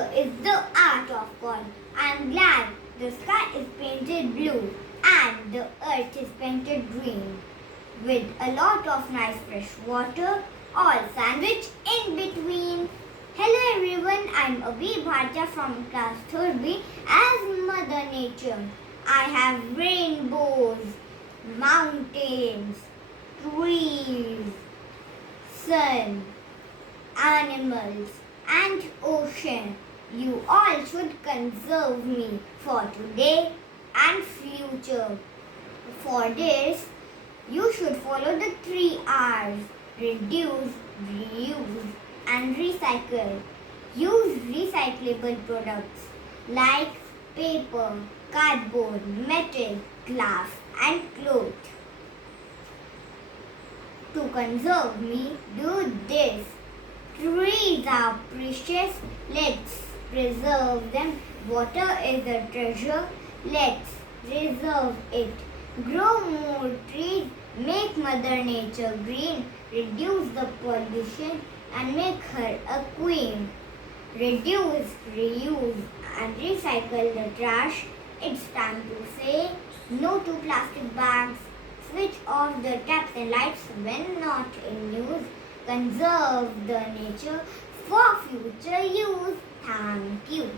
Nature is the art of God. I'm glad the sky is painted blue and the earth is painted green with a lot of nice fresh water all sandwiched in between. Hello everyone, I'm Abeer from class 3rd B as Mother Nature. I have rainbows, mountains, trees, sun, animals and ocean. You all should conserve me for today and future. For this, you should follow the 3 R's: reduce, reuse and recycle. Use recyclable products like paper, cardboard, metal, glass and cloth. To conserve me, do this. Trees are precious, let's preserve them. Water is a treasure, let's reserve it. Grow more trees, make Mother Nature green, reduce the pollution and make her a queen. Reduce, reuse and recycle the trash. It's time to say no to plastic bags. Switch off the taps and lights when not in use. Conserve the nature for future use. Thank you.